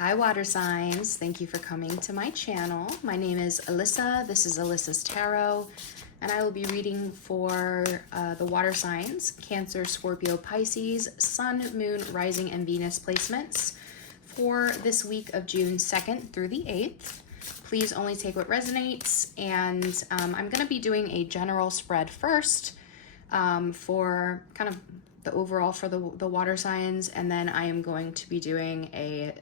Hi water signs, thank you for coming to my channel. My name is Alyssa, this is Alyssa's Tarot, and I will be reading for the water signs, Cancer, Scorpio, Pisces, Sun, Moon, Rising, and Venus placements for this week of June 2nd through the 8th. Please only take what resonates, and I'm going to be doing a general spread first for kind of the overall for the water signs, and then I am going to be doing a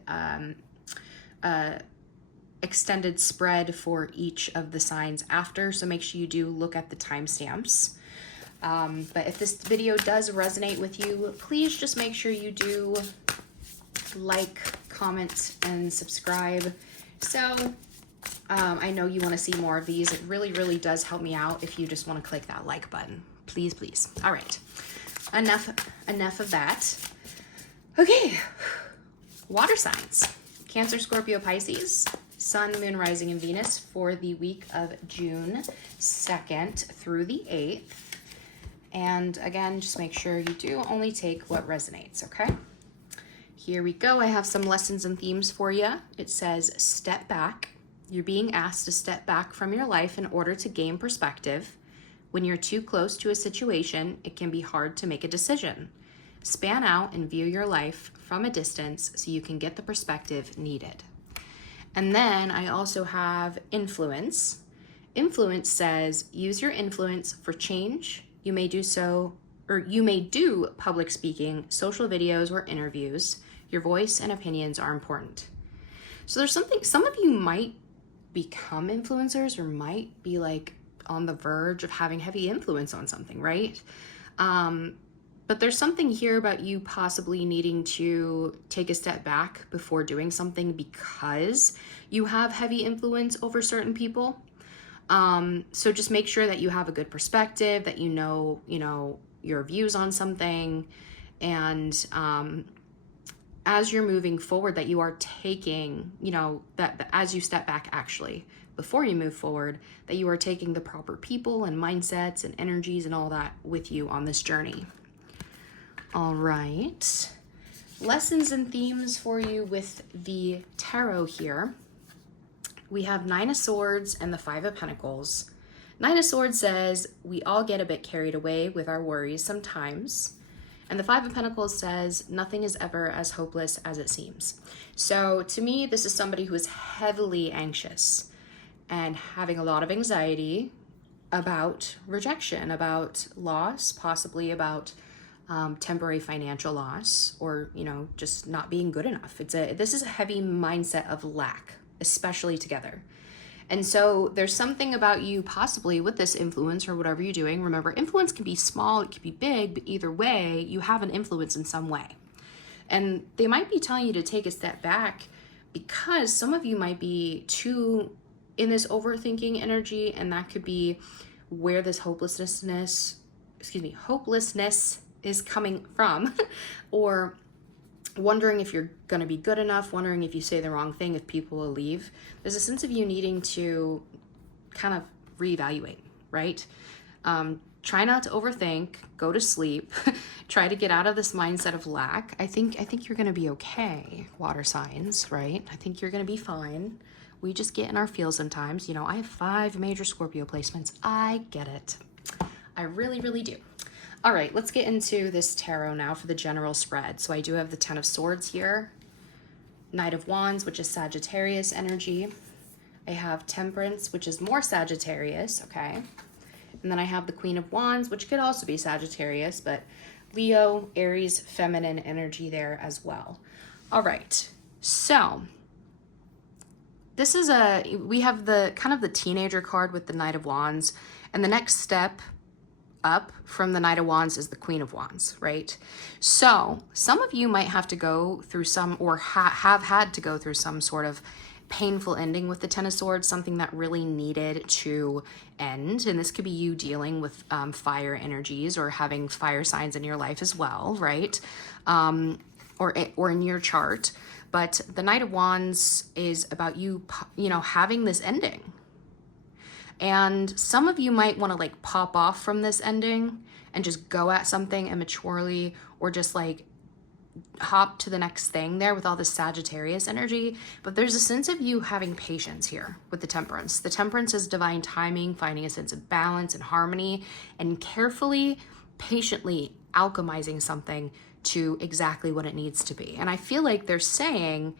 extended spread for each of the signs after, so make sure you do look at the timestamps. But if this video does resonate with you, please just make sure you do like, comment, and subscribe. So I know you want to see more of these. It really does help me out if you just want to click that like button. Please. All right. Enough of that. Okay, water signs. Cancer, Scorpio, Pisces, Sun, Moon, Rising, and Venus for the week of June 2nd through the 8th. And again, just make sure you do only take what resonates, okay? Here we go. I have some lessons and themes for you. It says, step back. You're being asked to step back from your life in order to gain perspective. When you're too close to a situation, it can be hard to make a decision. Span out and view your life from a distance so you can get the perspective needed. And then I also have influence. Influence says, use your influence for change. You may do public speaking, social videos, or interviews. Your voice and opinions are important. So there's something, some of you might become influencers or might be like on the verge of having heavy influence on something, right? But there's something here about you possibly needing to take a step back before doing something because you have heavy influence over certain people. So just make sure that you have a good perspective, that you know your views on something, and as you're moving forward, that you are taking, that as you step back actually, before you move forward, that you are taking the proper people and mindsets and energies and all that with you on this journey. All right. Lessons and themes for you with the tarot here. We have Nine of Swords and the Five of Pentacles. Nine of Swords says, we all get a bit carried away with our worries sometimes. And the Five of Pentacles says, nothing is ever as hopeless as it seems. So to me, this is somebody who is heavily anxious and having a lot of anxiety about rejection, about loss, possibly about temporary financial loss, or just not being good enough. This is a heavy mindset of lack, especially together. And so there's something about you possibly with this influence or whatever you're doing. Remember, influence can be small, it can be big, but either way, you have an influence in some way. And they might be telling you to take a step back because some of you might be too in this overthinking energy, and that could be where this hopelessness is coming from, or wondering if you're going to be good enough, wondering if you say the wrong thing, if people will leave. There's a sense of you needing to kind of reevaluate, right? Try not to overthink, go to sleep, try to get out of this mindset of lack. I think you're going to be okay, water signs, right? I think you're going to be fine. We just get in our feels sometimes. I have 5 major Scorpio placements. I get it. I really do. All right, let's get into this tarot now for the general spread. So I do have the Ten of Swords here, Knight of Wands, which is Sagittarius energy. I have Temperance, which is more Sagittarius, okay? And then I have the Queen of Wands, which could also be Sagittarius, but Leo, Aries, feminine energy there as well. All right, so this is we have the kind of the teenager card with the Knight of Wands, and the next step up from the Knight of Wands is the Queen of Wands, right? So some of you might have to go through some, or have had to go through some sort of painful ending with the Ten of Swords, something that really needed to end. And this could be you dealing with fire energies or having fire signs in your life as well, right? Or in your chart. But the Knight of Wands is about you, having this ending. And some of you might want to like pop off from this ending and just go at something immaturely, or just like hop to the next thing there with all this Sagittarius energy, but there's a sense of you having patience here with the Temperance. The Temperance is divine timing, finding a sense of balance and harmony, and carefully, patiently alchemizing something to exactly what it needs to be. And I feel like they're saying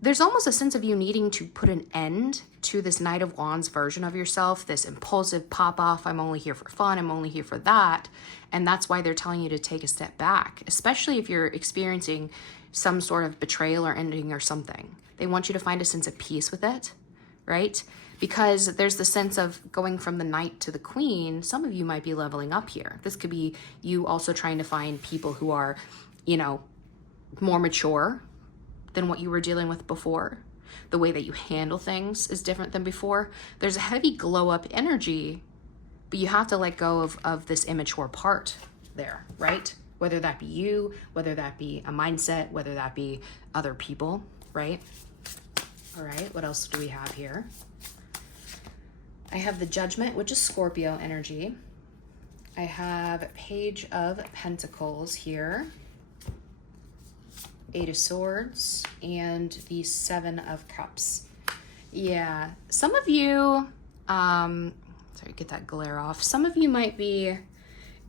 there's almost a sense of you needing to put an end to this Knight of Wands version of yourself, this impulsive pop off, I'm only here for fun, I'm only here for that. And that's why they're telling you to take a step back, especially if you're experiencing some sort of betrayal or ending or something. They want you to find a sense of peace with it, right? Because there's the sense of going from the Knight to the Queen. Some of you might be leveling up here. This could be you also trying to find people who are, you know, more mature than what you were dealing with before. The way that you handle things is different than before. There's a heavy glow up energy, but you have to let go of this immature part there, right? Whether that be you, whether that be a mindset, whether that be other people, right? All right, what else do we have here? I have the Judgment, which is Scorpio energy. I have Page of Pentacles here, Eight of Swords, and the Seven of Cups. Yeah, some of you, sorry, get that glare off. Some of you might be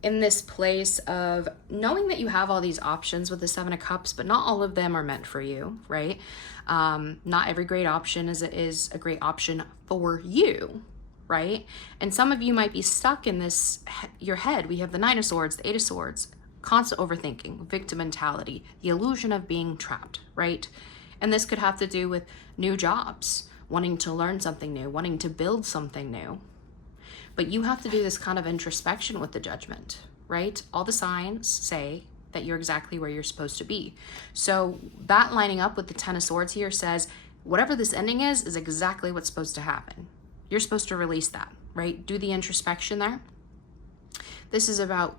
in this place of knowing that you have all these options with the Seven of Cups, but not all of them are meant for you, right? Not every great option is a great option for you, right? And some of you might be stuck in this, your head. We have the Nine of Swords, the Eight of Swords, constant overthinking, victim mentality, the illusion of being trapped, right? And this could have to do with new jobs, wanting to learn something new, wanting to build something new. But you have to do this kind of introspection with the Judgment, right? All the signs say that you're exactly where you're supposed to be. So that lining up with the Ten of Swords here says, whatever this ending is exactly what's supposed to happen. You're supposed to release that, right? Do the introspection there. This is about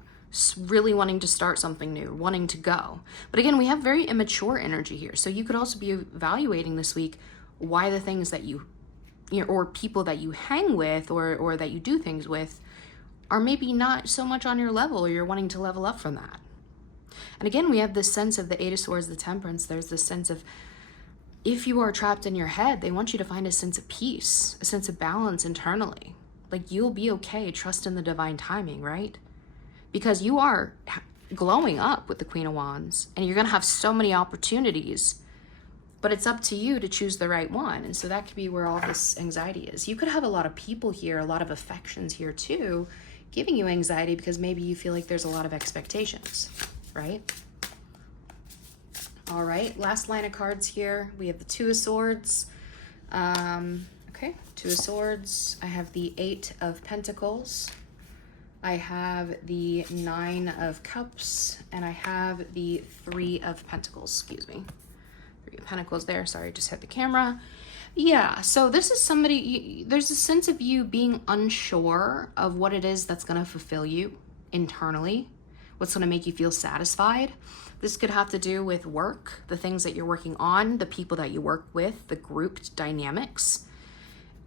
really wanting to start something new, wanting to go. But again, we have very immature energy here. So you could also be evaluating this week why the things that you know, or people that you hang with or that you do things with are maybe not so much on your level, or you're wanting to level up from that. And again, we have this sense of the Eight of Swords, the Temperance. There's this sense of, if you are trapped in your head, they want you to find a sense of peace, a sense of balance internally. Like, you'll be okay. Trust in the divine timing, right? Because you are glowing up with the Queen of Wands, and you're going to have so many opportunities, but it's up to you to choose the right one. And so that could be where all this anxiety is. You could have a lot of people here, a lot of affections here too, giving you anxiety because maybe you feel like there's a lot of expectations, right? All right, last line of cards here. We have the Two of Swords. Okay, Two of Swords. I have the Eight of Pentacles. I have the Nine of Cups, and I have the Three of Pentacles, excuse me. Three of Pentacles there, sorry, just hit the camera. Yeah, so this is somebody, there's a sense of you being unsure of what it is that's gonna fulfill you internally, what's gonna make you feel satisfied. This could have to do with work, the things that you're working on, the people that you work with, the grouped dynamics.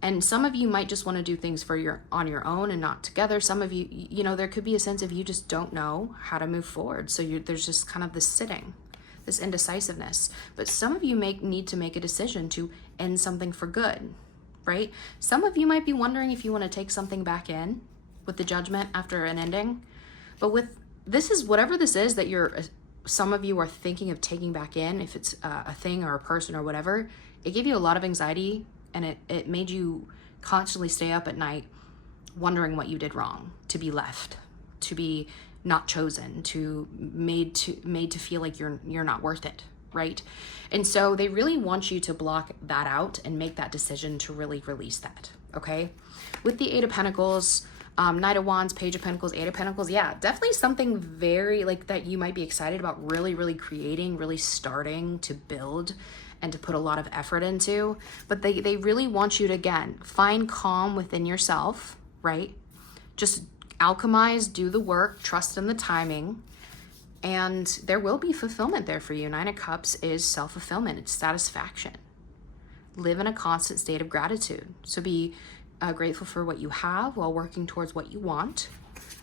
And some of you might just want to do things on your own and not together. Some of you, you know, there could be a sense of you just don't know how to move forward. So there's just kind of this sitting, this indecisiveness. But some of you need to make a decision to end something for good, right? Some of you might be wondering if you want to take something back in with the Judgment after an ending. But this is whatever this is that some of you are thinking of taking back in, if it's a thing or a person or whatever, it gave you a lot of anxiety. And it made you constantly stay up at night wondering what you did wrong, to be left, to be not chosen, made to feel like you're not worth it, right? And so they really want you to block that out and make that decision to really release that, okay? With the Eight of Pentacles, Knight of Wands, Page of Pentacles, Eight of Pentacles, yeah, definitely something very like that you might be excited about really, really creating, really starting to build and to put a lot of effort into. But they really want you to, again, find calm within yourself, right? Just alchemize, do the work, trust in the timing, and there will be fulfillment there for you. Nine of Cups is self-fulfillment, it's satisfaction. Live in a constant state of gratitude. So be grateful for what you have while working towards what you want.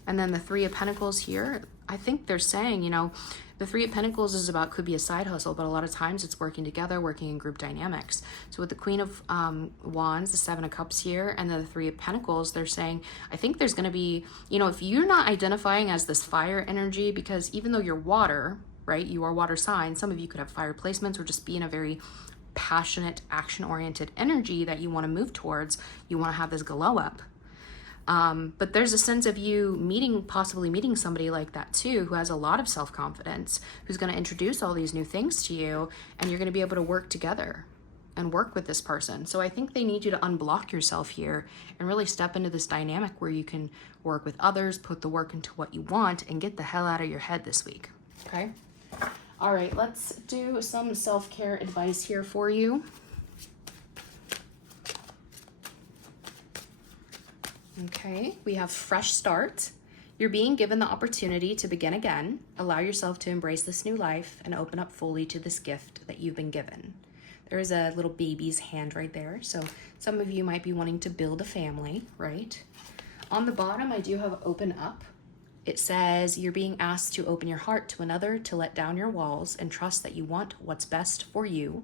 And then the Three of Pentacles here, I think they're saying, you know, the Three of Pentacles is about, could be a side hustle, but a lot of times it's working together, working in group dynamics. So with the Queen of Wands, the Seven of Cups here, and the Three of Pentacles, they're saying, I think there's going to be, you know, if you're not identifying as this fire energy, because even though you're water, right, you are water sign, some of you could have fire placements or just be in a very passionate, action-oriented energy that you want to move towards. You want to have this glow up. But there's a sense of you possibly meeting somebody like that too, who has a lot of self-confidence, who's going to introduce all these new things to you, and you're going to be able to work together and work with this person. So I think they need you to unblock yourself here and really step into this dynamic where you can work with others, put the work into what you want, and get the hell out of your head this week. Okay? All right, let's do some self-care advice here for you. Okay, we have fresh start. You're being given the opportunity to begin again. Allow yourself to embrace this new life and open up fully to this gift that you've been given. There is a little baby's hand right there. So some of you might be wanting to build a family, right? On the bottom, I do have open up. It says you're being asked to open your heart to another, to let down your walls and trust that you want what's best for you.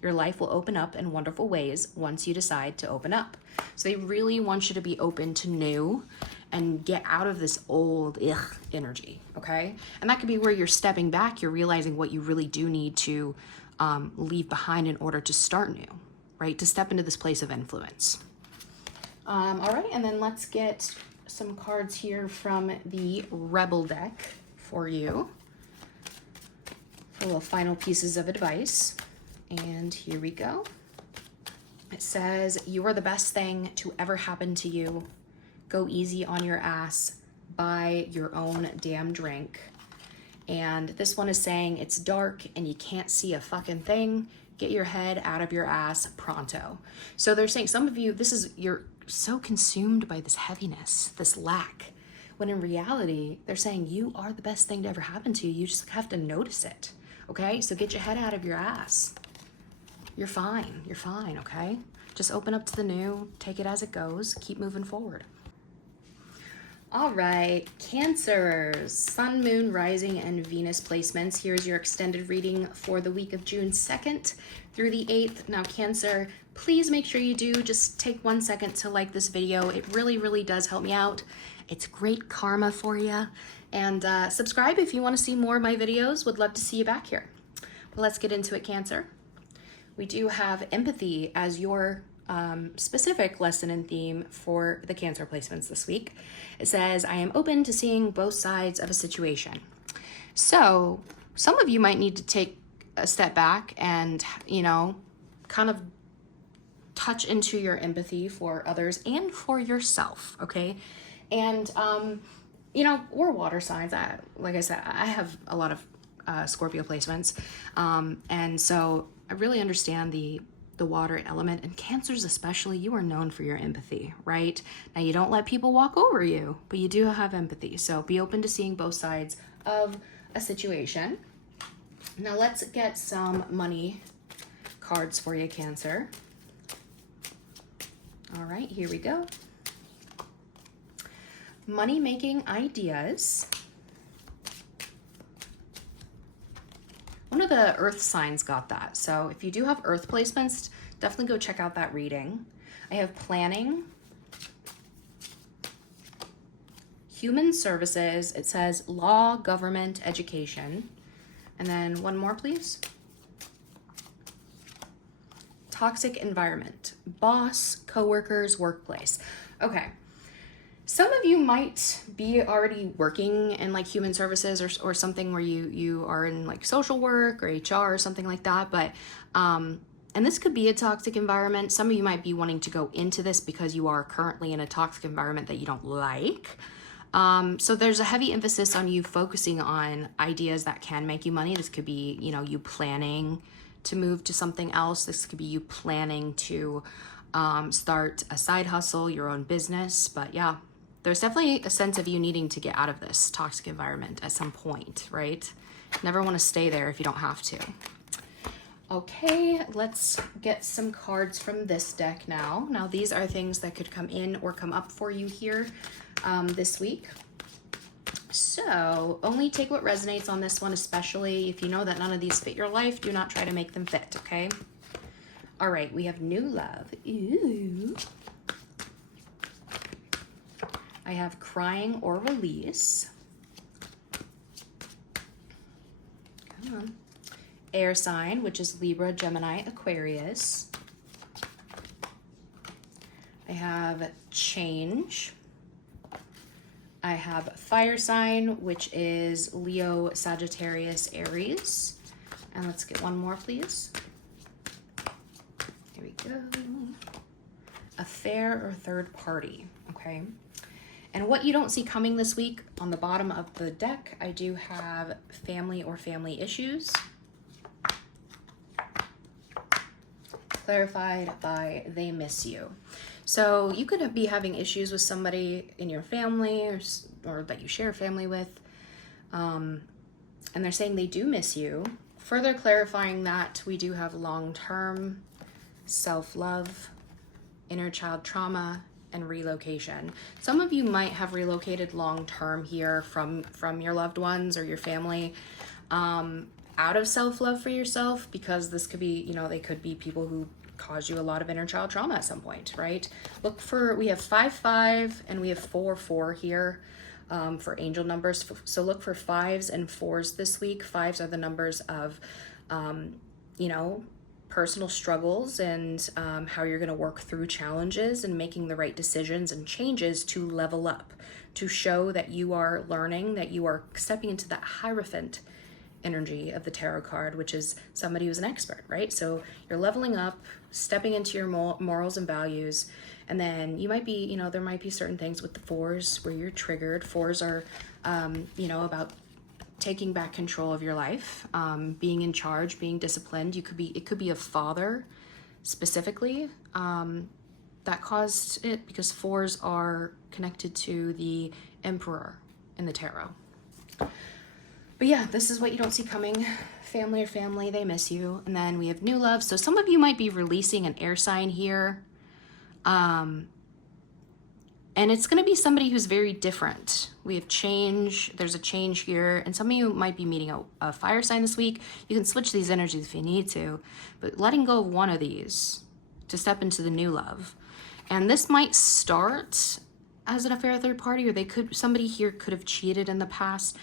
Your life will open up in wonderful ways once you decide to open up. So they really want you to be open to new and get out of this old energy, okay? And that could be where you're stepping back, you're realizing what you really do need to leave behind in order to start new, right? To step into this place of influence. All right, and then let's get some cards here from the Rebel deck for you. For little final pieces of advice. And here we go. It says, you are the best thing to ever happen to you. Go easy on your ass. Buy your own damn drink. And this one is saying it's dark and you can't see a fucking thing. Get your head out of your ass pronto. So they're saying, some of you, you're so consumed by this heaviness, this lack, when in reality, they're saying you are the best thing to ever happen to you. You just have to notice it, okay? So get your head out of your ass. You're fine, okay? Just open up to the new, take it as it goes, keep moving forward. All right, Cancers, Sun, Moon, Rising, and Venus placements. Here's your extended reading for the week of June 2nd through the 8th. Now, Cancer, please make sure you do just take 1 second to like this video. It really, really does help me out. It's great karma for you. And subscribe if you want to see more of my videos. Would love to see you back here. Well, let's get into it, Cancer. We do have empathy as your specific lesson and theme for the Cancer placements this week. It says, I am open to seeing both sides of a situation. So some of you might need to take a step back and, you know, kind of touch into your empathy for others and for yourself, okay? And, you know, we're water signs. Like I said, I have a lot of Scorpio placements. And so I really understand the water element, and Cancers especially, you are known for your empathy, right? Now, you don't let people walk over you, but you do have empathy. So be open to seeing both sides of a situation. Now let's get some money cards for you, Cancer. All right, here we go. Money-making ideas. One of the earth signs got that. So if you do have earth placements, definitely go check out that reading. I have planning, human services. It says law, government, education. And then one more, please. Toxic environment, boss, coworkers, workplace. Okay. Some of you might be already working in like human services or something where you are in like social work or HR or something like that. But, and this could be a toxic environment. Some of you might be wanting to go into this because you are currently in a toxic environment that you don't like. So there's a heavy emphasis on you focusing on ideas that can make you money. This could be, you know, you planning to move to something else. This could be you planning to start a side hustle, your own business. But yeah, there's definitely a sense of you needing to get out of this toxic environment at some point, right? Never want to stay there if you don't have to. Okay, let's get some cards from this deck now. Now, these are things that could come in or come up for you here this week. So only take what resonates on this one, especially if you know that none of these fit your life. Do not try to make them fit, okay? All right, we have new love. Ooh. I have crying or release. Come on. Air sign, which is Libra, Gemini, Aquarius. I have change. I have fire sign, which is Leo, Sagittarius, Aries. And let's get one more, please. Here we go. Affair or third party, okay? And what you don't see coming this week, on the bottom of the deck, I do have family or family issues. Clarified by they miss you. So you could be having issues with somebody in your family or that you share a family with, and they're saying they do miss you. Further clarifying that, we do have long-term self-love, inner child trauma, and relocation. Some of you might have relocated long-term here from your loved ones or your family, out of self-love for yourself, because this could be, you know, they could be people who cause you a lot of inner child trauma at some point, right? Look for, we have 5-5 and we have 4-4 here for angel numbers. So look for 5s and 4s this week. 5s are the numbers of, you know, personal struggles and how you're going to work through challenges and making the right decisions and changes to level up, to show that you are learning, that you are stepping into that Hierophant energy of the tarot card, which is somebody who's an expert, right? So you're leveling up, stepping into your morals and values, and then you might be, you know, there might be certain things with the 4s where you're triggered. 4s are, you know, about taking back control of your life, being in charge, being disciplined. It could be a father specifically that caused it, because 4s are connected to the Emperor in the tarot. But yeah, this is what you don't see coming. Family or family, they miss you. And then we have new love. So some of you might be releasing an air sign here. And it's going to be somebody who's very different. We have change. There's a change here. And some of you might be meeting a fire sign this week. You can switch these energies if you need to. But letting go of one of these to step into the new love. And this might start as an affair third party, or somebody here could have cheated in the past.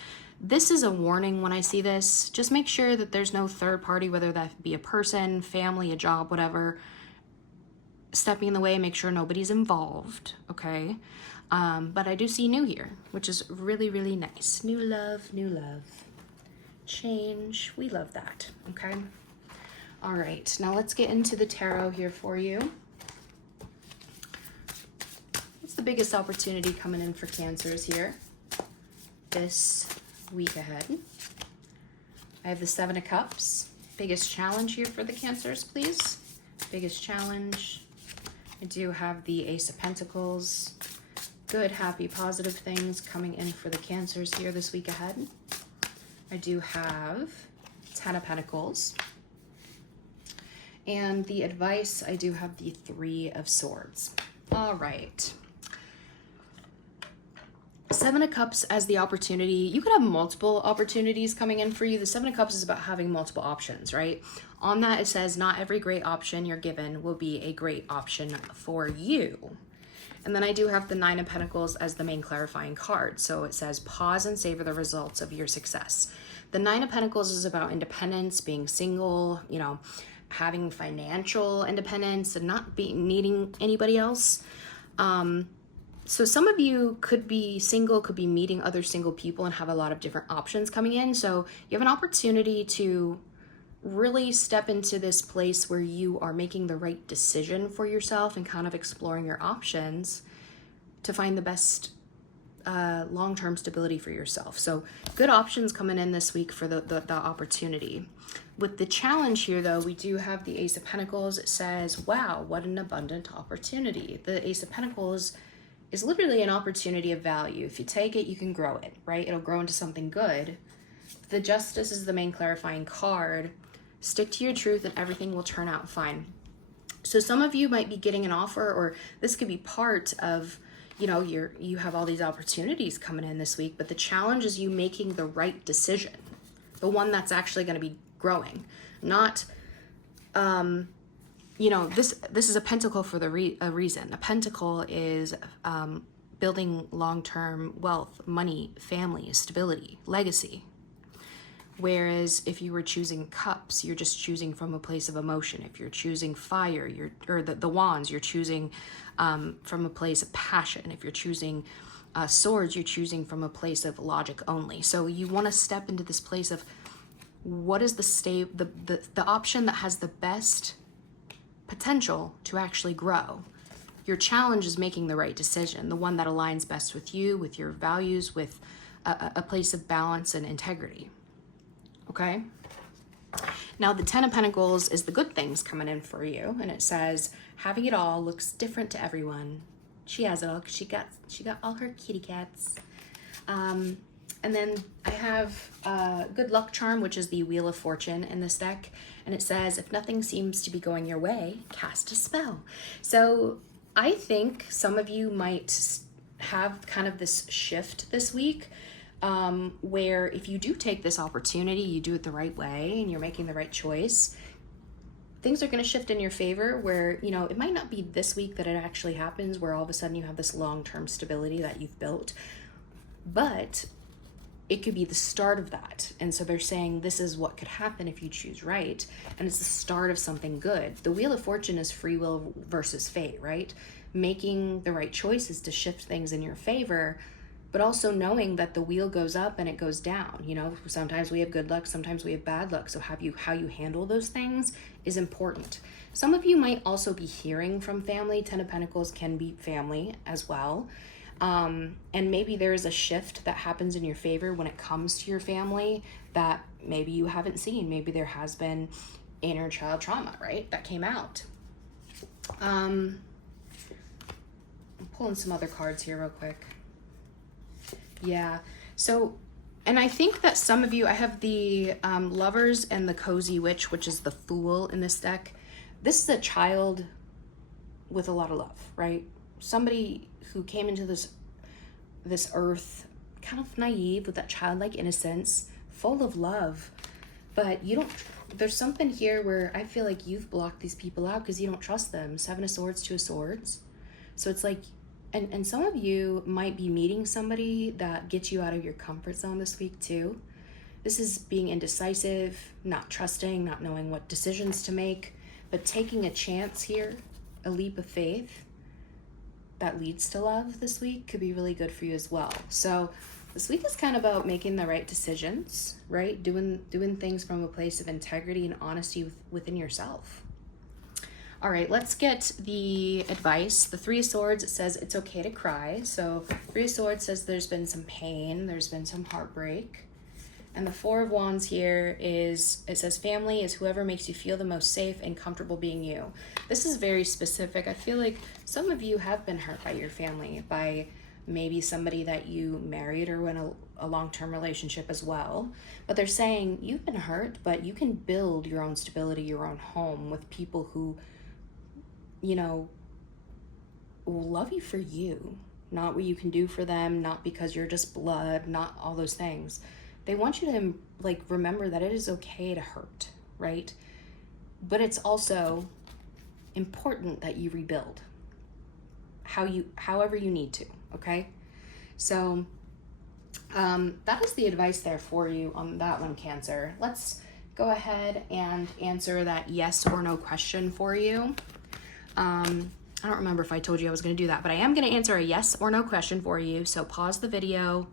This is a warning when I see this. Just make sure that there's no third party, whether that be a person, family, a job, whatever, stepping in the way. Make sure nobody's involved, okay? But I do see new here, which is really, really nice. New love, change. We love that, okay? All right, now let's get into the tarot here for you. What's the biggest opportunity coming in for Cancers here this week ahead? I have the 7 of Cups. Biggest challenge here for the Cancers, please. Biggest challenge. I do have the Ace of Pentacles. Good, happy, positive things coming in for the Cancers here this week ahead. I do have 10 of Pentacles. And the advice, I do have the 3 of Swords. All right. 7 of Cups as the opportunity. You could have multiple opportunities coming in for you. The 7 of Cups is about having multiple options, right? On that, it says, not every great option you're given will be a great option for you. And then I do have the 9 of Pentacles as the main clarifying card. So it says, pause and savor the results of your success. The 9 of Pentacles is about independence, being single, you know, having financial independence and not needing anybody else. So some of you could be single, could be meeting other single people and have a lot of different options coming in. So you have an opportunity to really step into this place where you are making the right decision for yourself and kind of exploring your options to find the best long-term stability for yourself. So good options coming in this week for the opportunity. With the challenge here, though, we do have the Ace of Pentacles. It says, wow, what an abundant opportunity. The Ace of Pentacles is literally an opportunity of value. If you take it, you can grow it, right? It'll grow into something good. The Justice is the main clarifying card. Stick to your truth and everything will turn out fine. So some of you might be getting an offer, or this could be part of, you know, you have all these opportunities coming in this week, but the challenge is you making the right decision, the one that's actually going to be growing, not, you know, this is a pentacle for a reason. A pentacle is building long-term wealth, money, family, stability, legacy. Whereas if you were choosing cups, you're just choosing from a place of emotion. If you're choosing fire, or the wands, you're choosing from a place of passion. If you're choosing swords, you're choosing from a place of logic only. So you want to step into this place of what is the option that has the best potential to actually grow. Your challenge is making the right decision, the one that aligns best with you, with your values, with a place of balance and integrity. Okay? Now the 10 of Pentacles is the good things coming in for you, and it says having it all looks different to everyone. She has it all because she got all her kitty cats. And then I have good luck charm, which is the Wheel of Fortune in this deck, and it says if nothing seems to be going your way, cast a spell. So I think some of you might have kind of this shift this week. Where if you do take this opportunity, you do it the right way and you're making the right choice, things are going to shift in your favor where, you know, it might not be this week that it actually happens where all of a sudden you have this long-term stability that you've built, but it could be the start of that. And so they're saying this is what could happen if you choose right. And it's the start of something good. The Wheel of Fortune is free will versus fate, right? Making the right choices to shift things in your favor, but also knowing that the wheel goes up and it goes down. You know, sometimes we have good luck, sometimes we have bad luck. So how you handle those things is important. Some of you might also be hearing from family. 10 of Pentacles can be family as well. And maybe there is a shift that happens in your favor when it comes to your family that maybe you haven't seen. Maybe there has been inner child trauma, right? That came out. I'm pulling some other cards here real quick. Yeah, so, and I think that some of you, I have the Lovers and the Cozy Witch, which is the Fool in this deck. This is a child with a lot of love, right? Somebody who came into this earth kind of naive with that childlike innocence, full of love, but there's something here where I feel like you've blocked these people out because you don't trust them. 7 of Swords, 2 of Swords. So it's like, and some of you might be meeting somebody that gets you out of your comfort zone this week too. This is being indecisive, not trusting, not knowing what decisions to make, but taking a chance here, a leap of faith that leads to love this week could be really good for you as well. So this week is kind of about making the right decisions, right? Doing things from a place of integrity and honesty within yourself. All right, let's get the advice. The 3 of Swords, it says it's okay to cry. So 3 of Swords says there's been some pain, there's been some heartbreak. And the 4 of Wands here it says family is whoever makes you feel the most safe and comfortable being you. This is very specific. I feel like some of you have been hurt by your family, by maybe somebody that you married or in a long-term relationship as well. But they're saying you've been hurt, but you can build your own stability, your own home with people who, you know, will love you for you, not what you can do for them, not because you're just blood, not all those things. They want you to like remember that it is okay to hurt, right? But it's also important that you rebuild however you need to, okay? So that is the advice there for you on that one, Cancer. Let's go ahead and answer that yes or no question for you. I don't remember if I told you I was going to do that, but I am going to answer a yes or no question for you. So pause the video,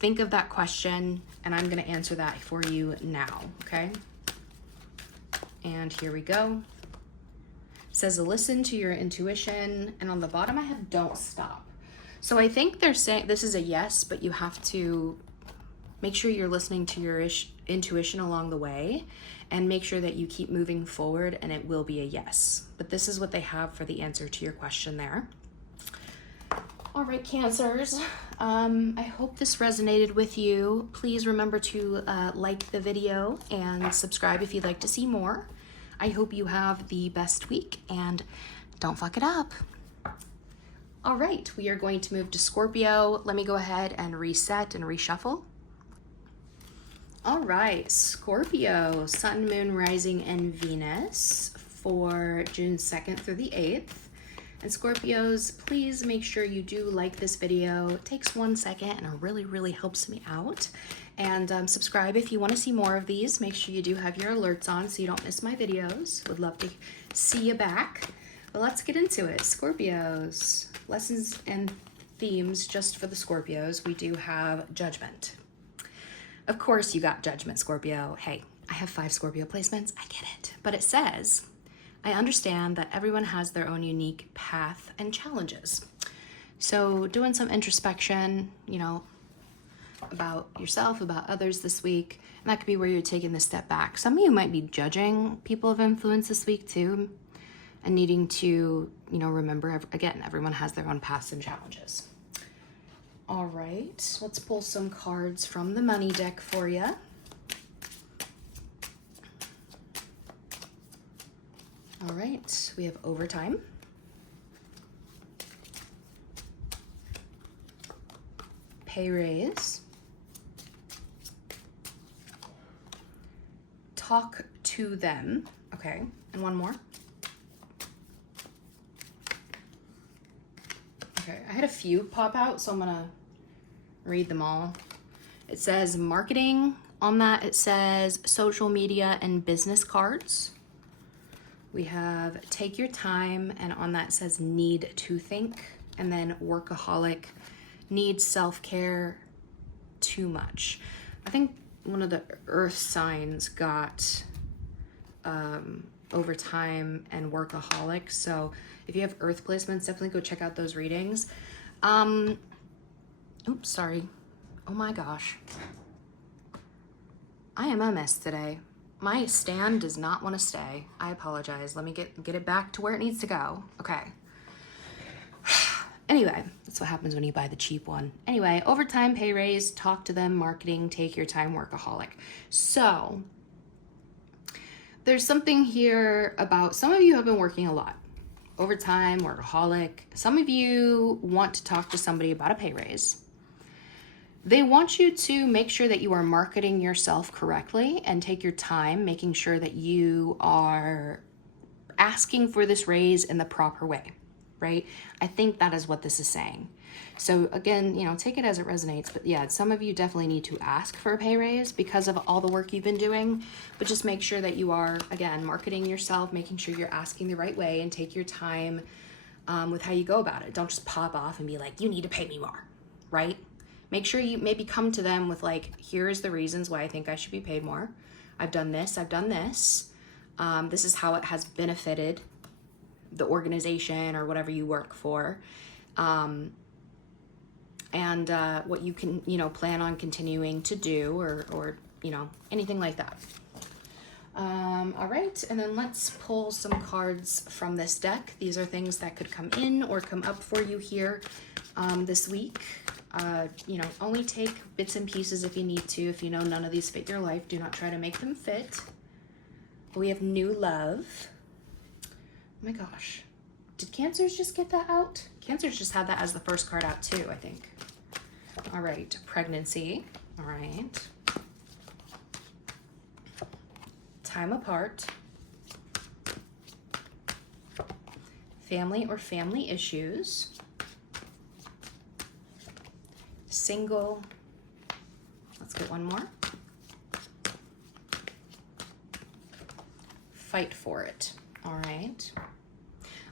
think of that question, and I'm going to answer that for you now, okay? And here we go. It says listen to your intuition, and on the bottom I have don't stop. So I think they're saying this is a yes, but you have to make sure you're listening to your intuition along the way, and make sure that you keep moving forward, and it will be a yes. But this is what they have for the answer to your question there. All right, Cancers, I hope this resonated with you. Please remember to like the video and subscribe if you'd like to see more. I hope you have the best week, and don't fuck it up. All right, we are going to move to Scorpio. Let me go ahead and reset and reshuffle. All right, Scorpio, Sun, Moon, Rising, and Venus for June 2nd through the 8th. And Scorpios, please make sure you do like this video. It takes 1 second and it really, really helps me out. And subscribe if you want to see more of these. Make sure you do have your alerts on so you don't miss my videos. Would love to see you back. But let's get into it. Scorpios, lessons and themes just for the Scorpios. We do have Judgment. Of course you got Judgment, Scorpio. Hey, I have 5 Scorpio placements. I get it. But it says, I understand that everyone has their own unique path and challenges. So doing some introspection, you know, about yourself, about others this week. And that could be where you're taking the step back. Some of you might be judging people of influence this week too, and needing to, you know, remember, again, everyone has their own paths and challenges. All right, let's pull some cards from the money deck for you. All right, we have overtime. Pay raise. Talk to them. Okay, and one more. Okay, I had a few pop out, so I'm gonna read them all. It says marketing. On that, it says social media and business cards. We have take your time, and on that says need to think. And then workaholic, need self-care, too much. I think one of the earth signs got overtime and workaholic. So if you have earth placements, definitely go check out those readings. Oops, sorry. Oh my gosh. I am a mess today. My stand does not want to stay. I apologize. Let me get it back to where it needs to go. Okay. Anyway, that's what happens when you buy the cheap one. Anyway, overtime, pay raise, talk to them, marketing, take your time, workaholic. So there's something here about some of you have been working a lot. Overtime, workaholic. Some of you want to talk to somebody about a pay raise. They want you to make sure that you are marketing yourself correctly and take your time making sure that you are asking for this raise in the proper way, right? I think that is what this is saying. So again, you know, take it as it resonates, but yeah, some of you definitely need to ask for a pay raise because of all the work you've been doing, but just make sure that you are, again, marketing yourself, making sure you're asking the right way, and take your time with how you go about it. Don't just pop off and be like, you need to pay me more, right? Make sure you maybe come to them with like, here's the reasons why I think I should be paid more. I've done this, I've done this. This is how it has benefited the organization or whatever you work for. And what you can, you know, plan on continuing to do or you know, anything like that. All right, and then let's pull some cards from this deck. These are things that could come in or come up for you here this week. You know, only take bits and pieces if you need to. If you know none of these fit your life, do not try to make them fit. We have new love. Oh my gosh. Did Cancers just get that out? Cancers just had that as the first card out too, I think. All right, pregnancy. All right. Time apart. Family or family issues. Single. Let's get one more. Fight for it. All right.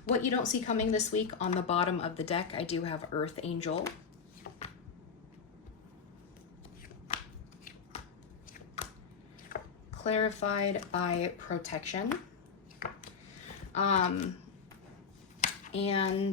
What you don't see coming this week, on the bottom of the deck, I do have Earth Angel. Clarified by protection. And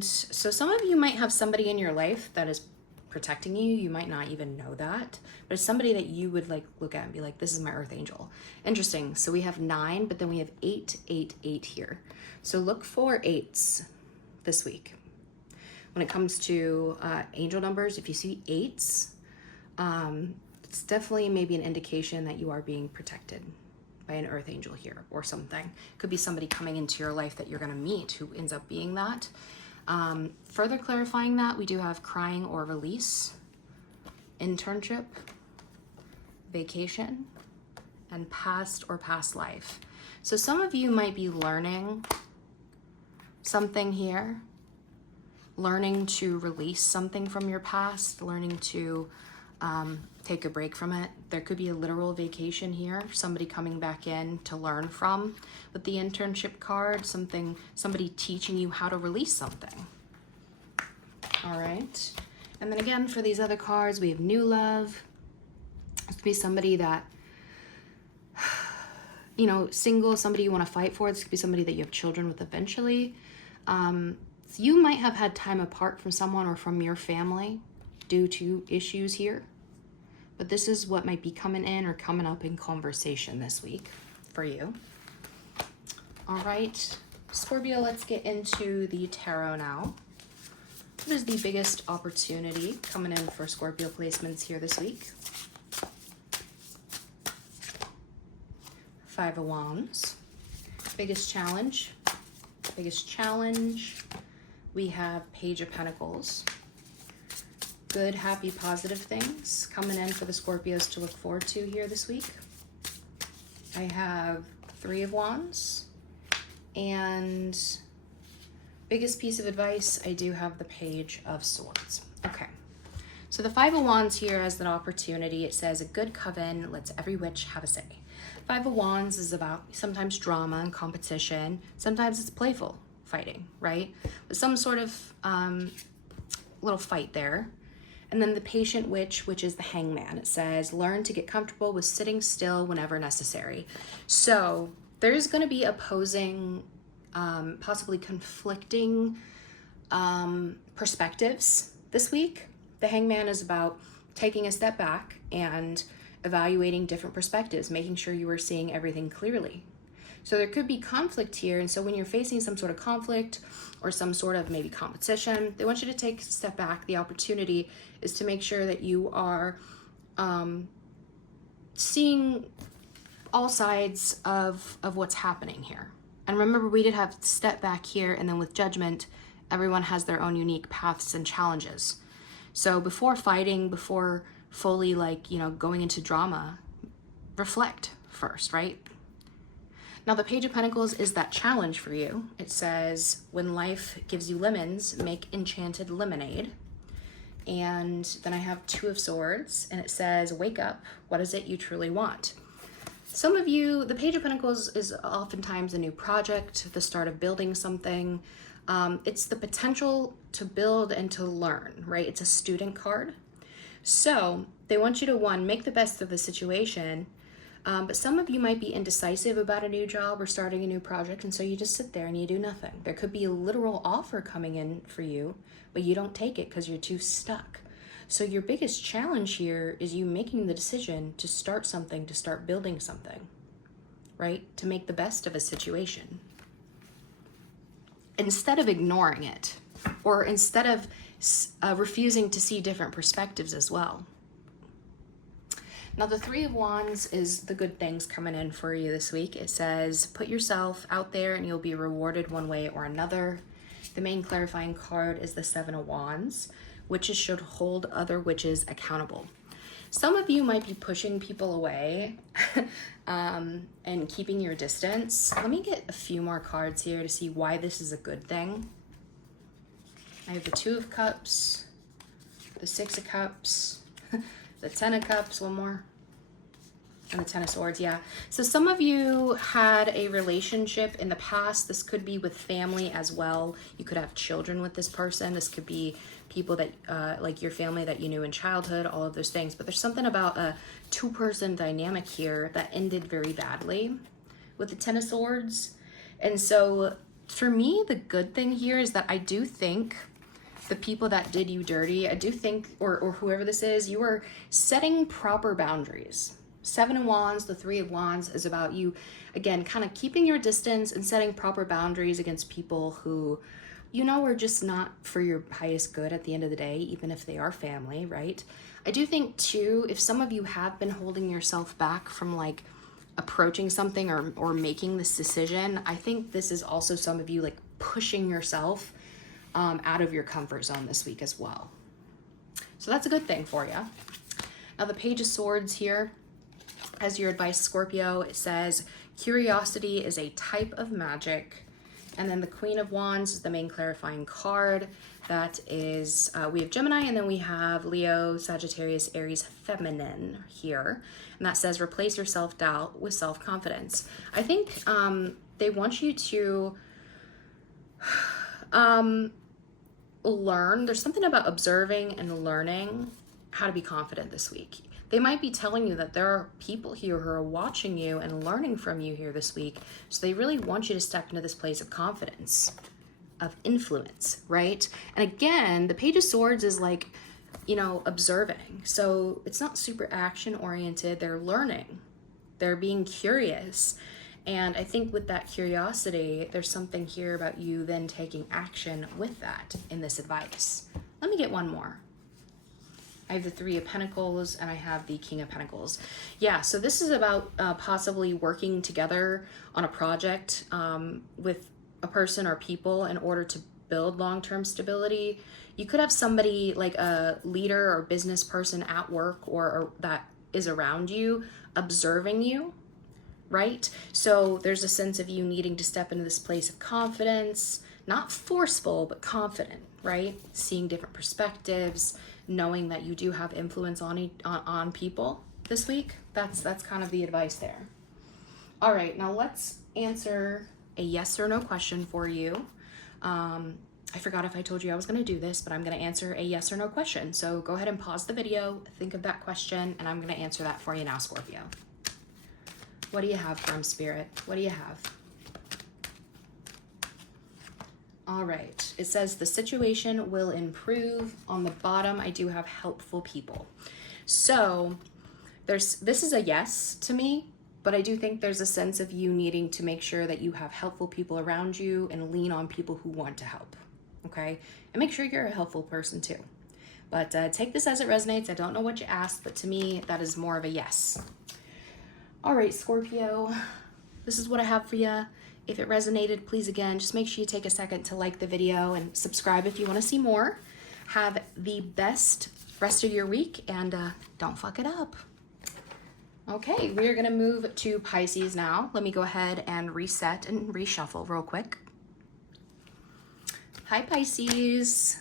so some of you might have somebody in your life that is protecting you. You might not even know that, but it's somebody that you would like look at and be like, this is my Earth Angel. Interesting. So we have 9, but then we have 8, 8, 8 here. So look for 8s this week. When it comes to angel numbers, if you see 8s, it's definitely maybe an indication that you are being protected by an Earth Angel here or something. Could be somebody coming into your life that you're going to meet who ends up being that. Further clarifying that, we do have crying or release, internship, vacation, and past or past life. So some of you might be learning something here, learning to release something from your past, learning to take a break from it. There could be a literal vacation here, somebody coming back in to learn from. With the internship card, somebody teaching you how to release something. All right. And then again, for these other cards, we have new love. This could be somebody that, you know, single, somebody you want to fight for. This could be somebody that you have children with eventually. So you might have had time apart from someone or from your family due to issues here. But this is what might be coming in or coming up in conversation this week for you. All right, Scorpio, let's get into the tarot now. What is the biggest opportunity coming in for Scorpio placements here this week? Five of Wands. Biggest challenge. We have Page of Pentacles. Good, happy, positive things coming in for the Scorpios to look forward to here this week. I have Three of Wands. And biggest piece of advice, I do have the Page of Swords. Okay, so the Five of Wands here as an opportunity. It says, a good coven lets every witch have a say. Five of Wands is about sometimes drama and competition. Sometimes it's playful fighting, right? But some sort of little fight there. And then the Patient Witch, which is the Hangman. It says, learn to get comfortable with sitting still whenever necessary. So there's going to be opposing, possibly conflicting perspectives this week. The Hangman is about taking a step back and evaluating different perspectives, making sure you are seeing everything clearly. So there could be conflict here. And so when you're facing some sort of conflict or some sort of maybe competition, they want you to take a step back. The opportunity is to make sure that you are seeing all sides of what's happening here. And remember, we did have step back here, and then with Judgment, everyone has their own unique paths and challenges. So before fighting, before fully going into drama, reflect first, right? Now the Page of Pentacles is that challenge for you. It says, when life gives you lemons, make enchanted lemonade. And then I have Two of Swords, and it says, wake up, what is it you truly want? Some of you, the Page of Pentacles is oftentimes a new project, the start of building something. It's the potential to build and to learn, right? It's a student card. So they want you to, one, make the best of the situation. But some of you might be indecisive about a new job or starting a new project, and so you just sit there and you do nothing. There could be a literal offer coming in for you, but you don't take it because you're too stuck. So your biggest challenge here is you making the decision to start something, to start building something, right? To make the best of a situation. Instead of ignoring it, or instead of refusing to see different perspectives as well. Now the Three of Wands is the good things coming in for you this week. It says, put yourself out there and you'll be rewarded one way or another. The main clarifying card is the Seven of Wands. Witches should hold other witches accountable. Some of you might be pushing people away and keeping your distance. Let me get a few more cards here to see why this is a good thing. I have the Two of Cups, the Six of Cups, the Ten of Cups, one more, and the Ten of Swords, yeah. So some of you had a relationship in the past. This could be with family as well. You could have children with this person. This could be people that, like your family that you knew in childhood, all of those things. But there's something about a two-person dynamic here that ended very badly with the Ten of Swords. And so for me, the good thing here is that I do think the people that did you dirty, I do think, or whoever this is, you are setting proper boundaries. Seven of Wands, the Three of Wands is about you, again, kind of keeping your distance and setting proper boundaries against people who, you know, are just not for your highest good at the end of the day, even if they are family, right? I do think too, if some of you have been holding yourself back from like approaching something or making this decision, I think this is also some of you like pushing yourself out of your comfort zone this week as well. So that's a good thing for you. Now the Page of Swords here, as your advice, Scorpio, it says, curiosity is a type of magic. And then the Queen of Wands is the main clarifying card. That is, we have Gemini, and then we have Leo, Sagittarius, Aries, Feminine here. And that says, replace your self-doubt with self-confidence. I think they want you to learn. There's something about observing and learning how to be confident this week. They might be telling you that there are people here who are watching you and learning from you here this week. So they really want you to step into this place of confidence, of influence, right? And again, the Page of Swords is like, you know, observing. So it's not super action oriented. They're learning. They're being curious. And I think with that curiosity, there's something here about you then taking action with that in this advice. Let me get one more. I have the Three of Pentacles and I have the King of Pentacles. Yeah, so this is about possibly working together on a project with a person or people in order to build long-term stability. You could have somebody like a leader or business person at work or that is around you observing you, right? So there's a sense of you needing to step into this place of confidence, not forceful, but confident, right? Seeing different perspectives, knowing that you do have influence on people this week. That's kind of the advice there. All right, now let's answer a yes or no question for you. I forgot if I told you I was going to do this, but I'm going to answer a yes or no question. So go ahead and pause the video, think of that question, and I'm going to answer that for you now, Scorpio. What do you have from Spirit? What do you have? All right, it says the situation will improve. On the bottom, I do have helpful people. So this is a yes to me, but I do think there's a sense of you needing to make sure that you have helpful people around you and lean on people who want to help, okay? And make sure you're a helpful person too. But take this as it resonates. I don't know what you asked, but to me, that is more of a yes. All right, Scorpio, this is what I have for you. If it resonated, please, again, just make sure you take a second to like the video and subscribe if you want to see more. Have the best rest of your week, and don't fuck it up. Okay, we're going to move to Pisces now. Let me go ahead and reset and reshuffle real quick. Hi, Pisces.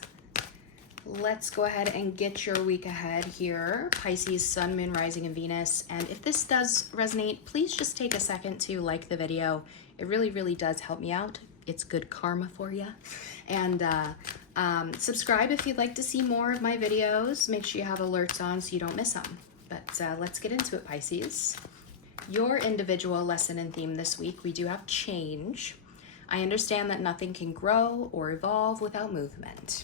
Let's go ahead and get your week ahead here. Pisces, Sun, Moon, Rising, and Venus. And if this does resonate, please just take a second to like the video. It really, really does help me out. It's good karma for you. And subscribe if you'd like to see more of my videos. Make sure you have alerts on so you don't miss them. But let's get into it, Pisces. Your individual lesson and theme this week, we do have change. I understand that nothing can grow or evolve without movement.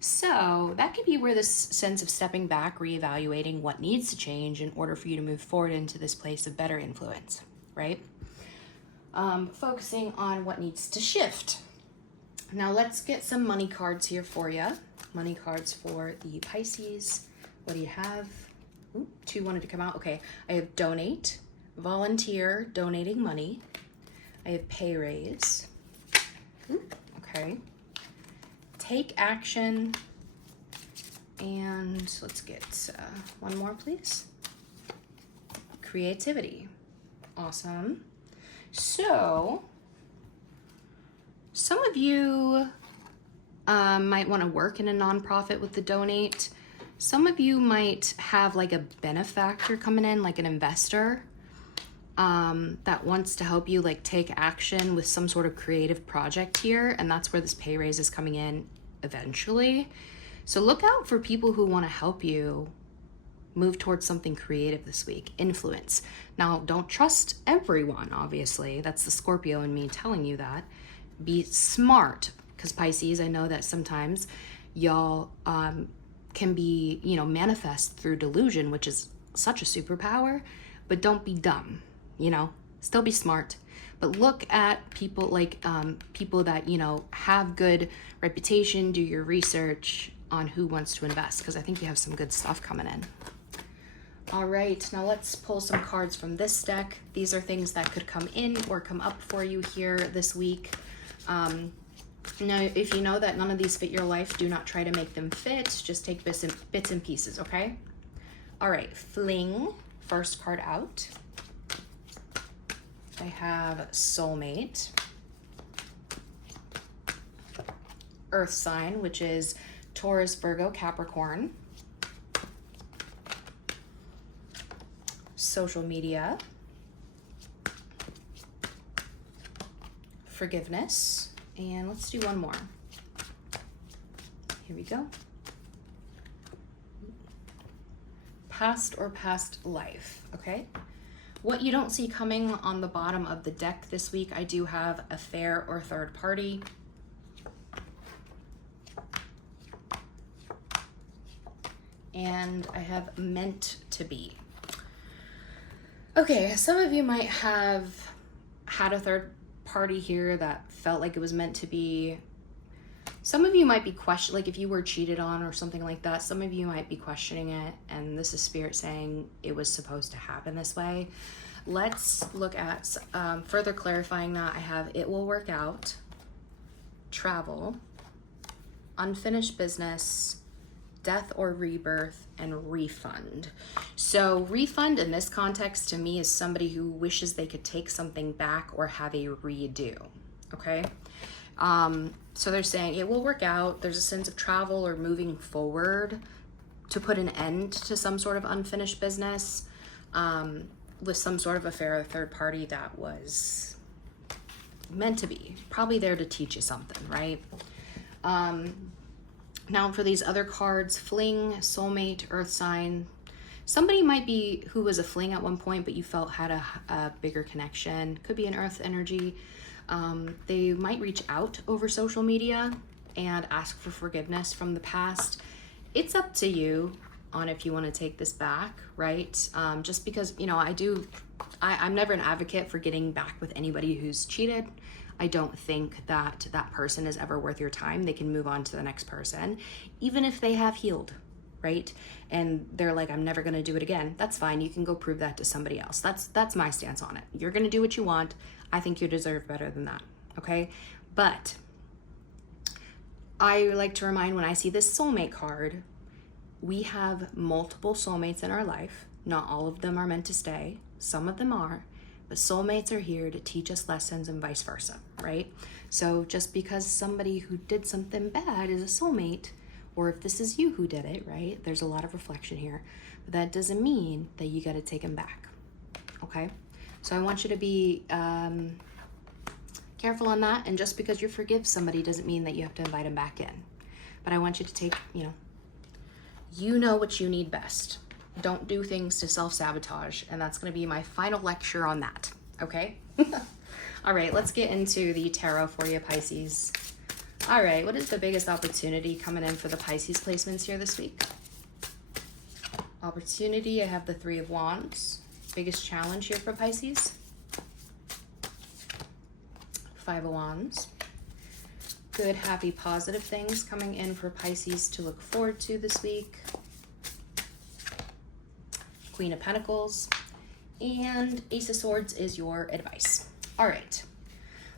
So that could be where this sense of stepping back, reevaluating what needs to change in order for you to move forward into this place of better influence, right? Focusing on what needs to shift. Now let's get some money cards here for you. Money cards for the Pisces. What do you have? Ooh, 2 wanted to come out. Okay, I have donate, volunteer, donating money. I have pay raise. Ooh, okay. Take action. And let's get one more, please. Creativity. Awesome. So, some of you might want to work in a nonprofit with the donate. Some of you might have like a benefactor coming in, like an investor that wants to help you like take action with some sort of creative project here. And that's where this pay raise is coming in eventually. So look out for people who want to help you move towards something creative this week. Influence. Now, don't trust everyone, obviously. That's the Scorpio in me telling you that. Be smart, because Pisces, I know that sometimes y'all can be, you know, manifest through delusion, which is such a superpower, but don't be dumb, you know? Still be smart. But look at people like people that, you know, have good reputation, do your research on who wants to invest, because I think you have some good stuff coming in. All right, now let's pull some cards from this deck. These are things that could come in or come up for you here this week. Now, if you know that none of these fit your life, do not try to make them fit. Just take bits and pieces, okay? All right, fling, first card out. I have soulmate. Earth sign, which is Taurus, Virgo, Capricorn. Social media. Forgiveness. And let's do one more. Here we go. Past or past life, okay? What you don't see coming on the bottom of the deck this week, I do have affair or third party. And I have meant to be. Okay, some of you might have had a third party here that felt like it was meant to be. Some of you might be questioning, like if you were cheated on or something like that, some of you might be questioning it, and this is spirit saying it was supposed to happen this way. Let's look at further clarifying that. I have it will work out, travel, unfinished business, death or rebirth, and refund. So refund in this context to me is somebody who wishes they could take something back or have a redo, okay? So they're saying it will work out. There's a sense of travel or moving forward to put an end to some sort of unfinished business with some sort of affair or third party that was meant to be. Probably there to teach you something, right? Now for these other cards, fling, soulmate, earth sign. Somebody might be who was a fling at one point, but you felt had a bigger connection. Could be an earth energy. They might reach out over social media and ask for forgiveness from the past. It's up to you on if you want to take this back, right? Just because, you know, I'm never an advocate for getting back with anybody who's cheated. I don't think that that person is ever worth your time. They can move on to the next person, even if they have healed, right? And they're like, I'm never gonna do it again. That's fine. You can go prove that to somebody else. That's my stance on it. You're gonna do what you want. I think you deserve better than that, okay? But I like to remind when I see this soulmate card, we have multiple soulmates in our life. Not all of them are meant to stay. Some of them are. But soulmates are here to teach us lessons and vice versa, right? So just because somebody who did something bad is a soulmate, or if this is you who did it, right? There's a lot of reflection here. But that doesn't mean that you got to take them back, okay? So I want you to be careful on that. And just because you forgive somebody doesn't mean that you have to invite them back in. But I want you to take, you know what you need best. Don't do things to self-sabotage, and that's going to be my final lecture on that, okay? All right, let's get into the tarot for you, Pisces. All right, what is the biggest opportunity coming in for the Pisces placements here this week? Opportunity, I have the Three of Wands. Biggest challenge here for Pisces. Five of Wands. Good, happy, positive things coming in for Pisces to look forward to this week. Queen of Pentacles, and Ace of Swords is your advice. All right,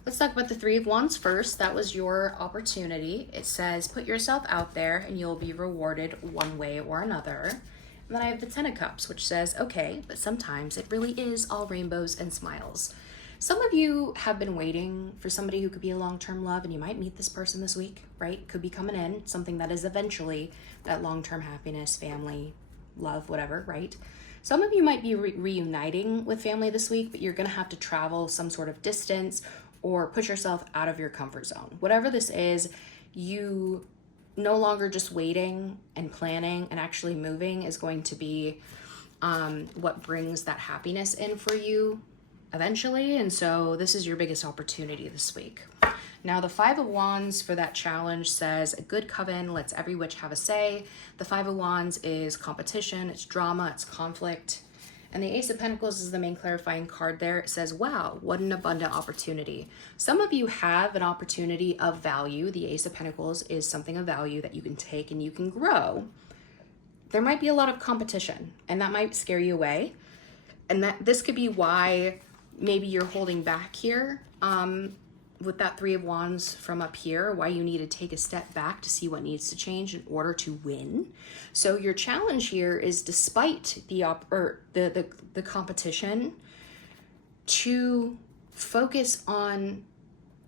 let's talk about the Three of Wands first. That was your opportunity. It says, put yourself out there and you'll be rewarded one way or another. And then I have the Ten of Cups, which says, okay, but sometimes it really is all rainbows and smiles. Some of you have been waiting for somebody who could be a long-term love, and you might meet this person this week, right? Could be coming in, something that is eventually that long-term happiness, family, love, whatever, right? Some of you might be reuniting with family this week, but you're going to have to travel some sort of distance or put yourself out of your comfort zone. Whatever this is, you no longer just waiting and planning and actually moving is going to be what brings that happiness in for you eventually. And so this is your biggest opportunity this week. Now, the Five of Wands for that challenge says, a good coven lets every witch have a say. The Five of Wands is competition, it's drama, it's conflict. And the Ace of Pentacles is the main clarifying card there. It says, wow, what an abundant opportunity. Some of you have an opportunity of value. The Ace of Pentacles is something of value that you can take and you can grow. There might be a lot of competition, and that might scare you away. And that this could be why maybe you're holding back here. with that Three of Wands from up here, why you need to take a step back to see what needs to change in order to win. So your challenge here is, despite the competition, to focus on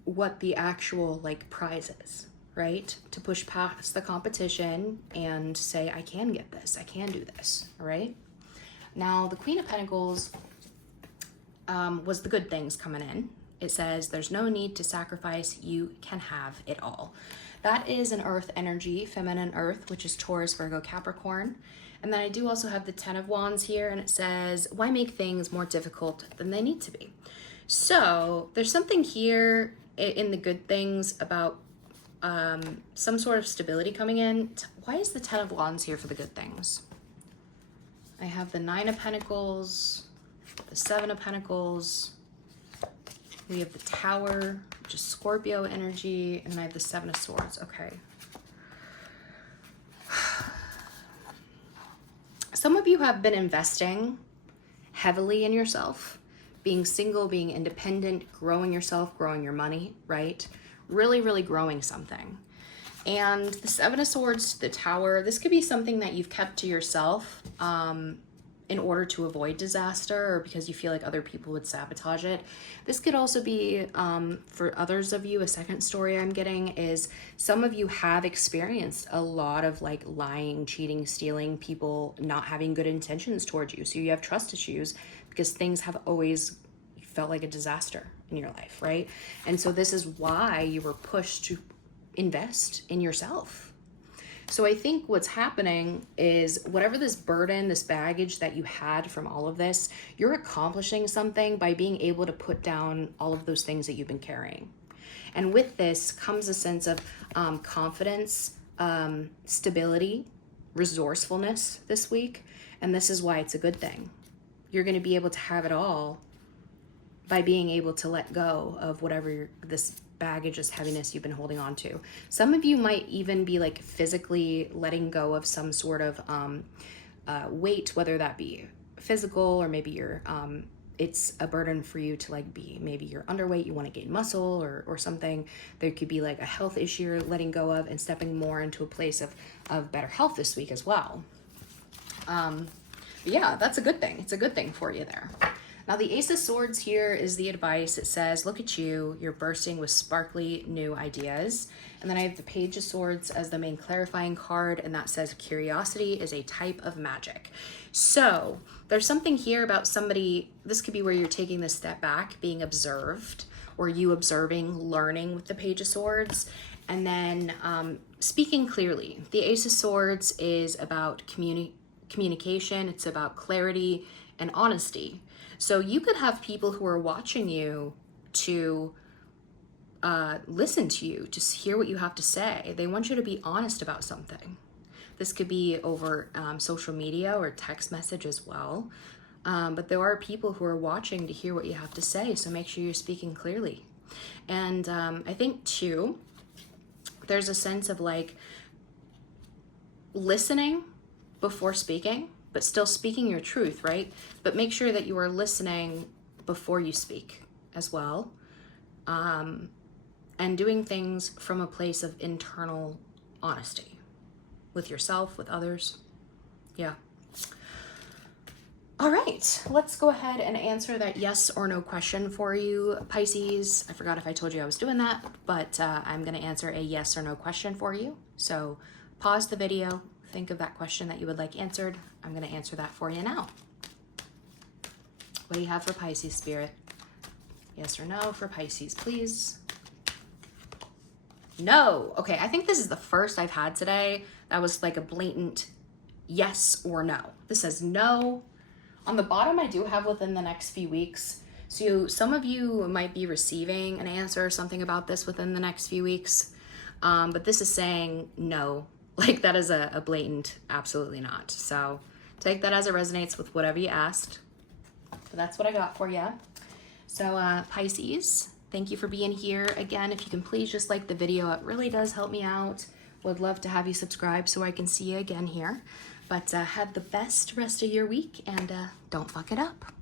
what the actual like prize is, right? To push past the competition and say, I can get this, I can do this, all right? Now, the Queen of Pentacles was the good things coming in. It says, there's no need to sacrifice, you can have it all. That is an earth energy, feminine earth, which is Taurus, Virgo, Capricorn. And then I do also have the 10 of Wands here, and it says, why make things more difficult than they need to be? So there's something here in the good things about some sort of stability coming in. Why is the 10 of Wands here for the good things? I have the 9 of Pentacles, the 7 of Pentacles, we have the Tower, which is Scorpio energy, and then I have the 7 of Swords. Okay. Some of you have been investing heavily in yourself, being single, being independent, growing yourself, growing your money, right? Really, really growing something. And the 7 of Swords, the Tower, this could be something that you've kept to yourself in order to avoid disaster, or because you feel like other people would sabotage it. This could also be, for others of you, a second story I'm getting is some of you have experienced a lot of like lying, cheating, stealing, people not having good intentions towards you. So you have trust issues because things have always felt like a disaster in your life, right? And so this is why you were pushed to invest in yourself. So I think what's happening is whatever this burden, this baggage that you had from all of this, you're accomplishing something by being able to put down all of those things that you've been carrying. And with this comes a sense of confidence, stability, resourcefulness this week. And this is why it's a good thing. You're going to be able to have it all by being able to let go of whatever this baggage, this heaviness you've been holding on to. Some of you might even be like physically letting go of some sort of weight, whether that be physical or maybe you're it's a burden for you to like be, maybe you're underweight, you want to gain muscle or something. There could be like a health issue you're letting go of and stepping more into a place of better health this week as well. But yeah, that's a good thing. It's a good thing for you there. Now, the Ace of Swords here is the advice. It says, look at you, you're bursting with sparkly new ideas. And then I have the Page of Swords as the main clarifying card, and that says curiosity is a type of magic. So there's something here about somebody, this could be where you're taking this step back, being observed, or you observing, learning with the Page of Swords. And then speaking clearly. The Ace of Swords is about communication, it's about clarity and honesty. So you could have people who are watching you to listen to you, just hear what you have to say. They want you to be honest about something. This could be over social media or text message as well. But there are people who are watching to hear what you have to say. So make sure you're speaking clearly. And I think too, there's a sense of like listening before speaking, but still speaking your truth, right? But make sure that you are listening before you speak as well. And doing things from a place of internal honesty with yourself, with others. Yeah. All right, let's go ahead and answer that yes or no question for you, Pisces. I forgot if I told you I was doing that, but I'm gonna answer a yes or no question for you. So pause the video, think of that question that you would like answered. I'm gonna answer that for you now. What do you have for Pisces, Spirit? Yes or no for Pisces, please. No. Okay, I think this is the first I've had today that was like a blatant yes or no. This says no. On the bottom, I do have within the next few weeks. So some of you might be receiving an answer or something about this within the next few weeks. But this is saying no. Like that is a blatant absolutely not. So take that as it resonates with whatever you asked. But that's what I got for you. So Pisces, thank you for being here. Again, if you can please just like the video, it really does help me out. Would love to have you subscribe so I can see you again here. But have the best rest of your week and don't fuck it up.